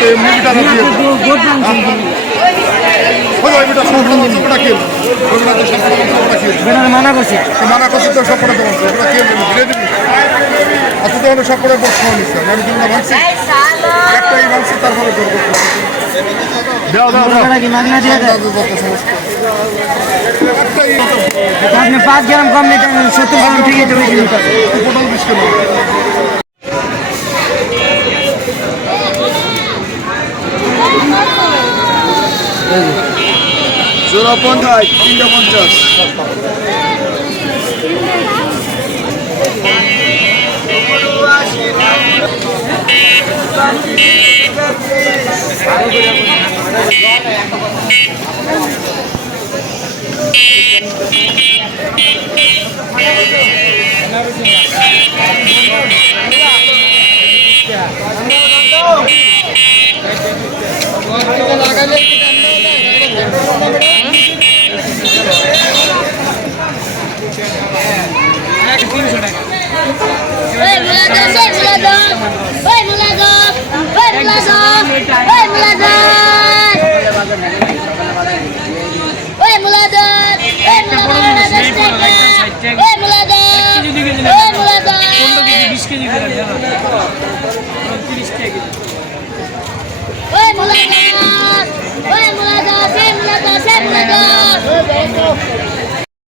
মুভিটা মানা করছে। মানা করছে তো সবটা তোমার ওটা কে ঘিরে দিবি। অত তো হলো সবটা বক্স খাওয়া নিচ্ছে আমি তোমরা ভাবছি একটাই ভাবছি তারপরে করব। দাও দাও দাও। মাগনা দিয়ে দাও আপনি পাঁচ গ্রাম কম নিতে সত্তর গ্রাম ঠিকই দেবে পটল বিশ কিলো জোড়া পঞ্চাশ। Oi, Hey, Mulada! Hey, Mulada! Hey, Mulada! anh